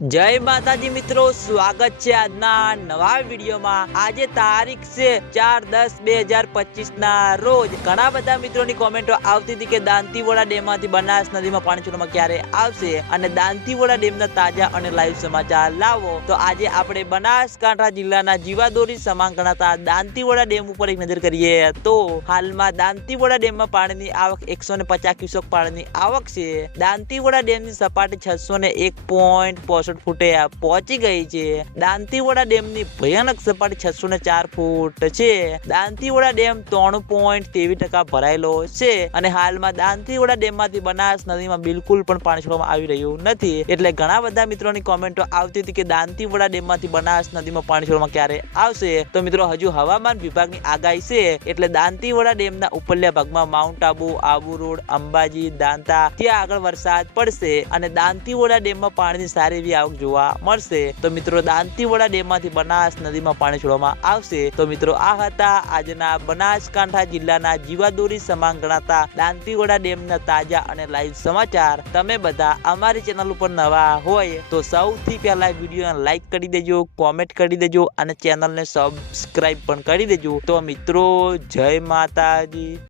જય માતાજી મિત્રો, સ્વાગત છે આજના નવા વિડીયોમાં. આજે તારીખ છે ચાર દસ બે હજાર પચીસ ના રોજ. ઘણા બધા મિત્રોની કોમેન્ટો આવતી હતી કે દાંતીવોડા ડેમમાંથી બનાસ નદીમાં પાણી છોડવામાં ક્યારે આવશે અને દાંતીવોડા ડેમના તાજા અને લાઈવ સમાચાર લાવો. તો આજે આપણે બનાસકાંઠા જિલ્લાના જીવાદોરી સમાન ગણાતા દાંતીવોડા ડેમ ઉપર એક નજર કરીએ તો હાલમાં દાંતીવોડા ડેમમાં પાણીની આવક એકસો ને પચાસ ક્યુસેક પાણીની આવક છે. દાંતીવોડા ડેમની સપાટી છસો ને એક પોઈન્ટ પોસઠ ફૂટે પહોંચી ગઈ છે. દાંતીવોડા ડેમની ભયાનક સપાટી છસો ને ચાર ફૂટ છે. દાંતીવાડા ડેમ ત્રણ પોઈન્ટ ત્રેવીસ ટકા ભરાયેલો છે અને હાલમાં દાંતીવોડા ડેમમાંથી બનાસ નદીમાં બિલકુલ પણ પાણી છોડવામાં આવી રહ્યું નથી. એટલે ઘણા બધા મિત્રોની કોમેન્ટો આવતી હતી કે દાંતીવોડા ડેમમાંથી બનાસ નદીમાં પાણી છોડવામાં ક્યારે આવશે? તો મિત્રો, હજુ હવામાન વિભાગની આગાહી છે. એટલે દાંતીવોડા ડેમના ઉપરલા ભાગમાં માઉન્ટ આબુ આબુ રોડ, અંબાજી, દાંતા, ત્યાં આગળ વરસાદ પડશે અને દાંતીવોડા ડેમમાં પાણીની સારી એવી આવક જોવા મળશે. તો મિત્રો, દાંતીવોડા ડેમમાંથી બનાસ નદીમાં પાણી છોડવામાં આવશે. તો મિત્રો, આ હતા આજના બનાસકાંઠા જિલ્લાના જીવાદોરી સમાન ગણાતા દાંતીવાડા ડેમના તાજા અને લાઈવ સમાચાર. તમે બધા અમારી ચેનલ ઉપર નવા હોય તો સૌથી પહેલા વિડીયોને લાઈક કરી દેજો કોમેન્ટ કરી દેજો અને ચેનલને સબસ્ક્રાઇબ પણ કરી દેજો. તો મિત્રો, જય માતાજી.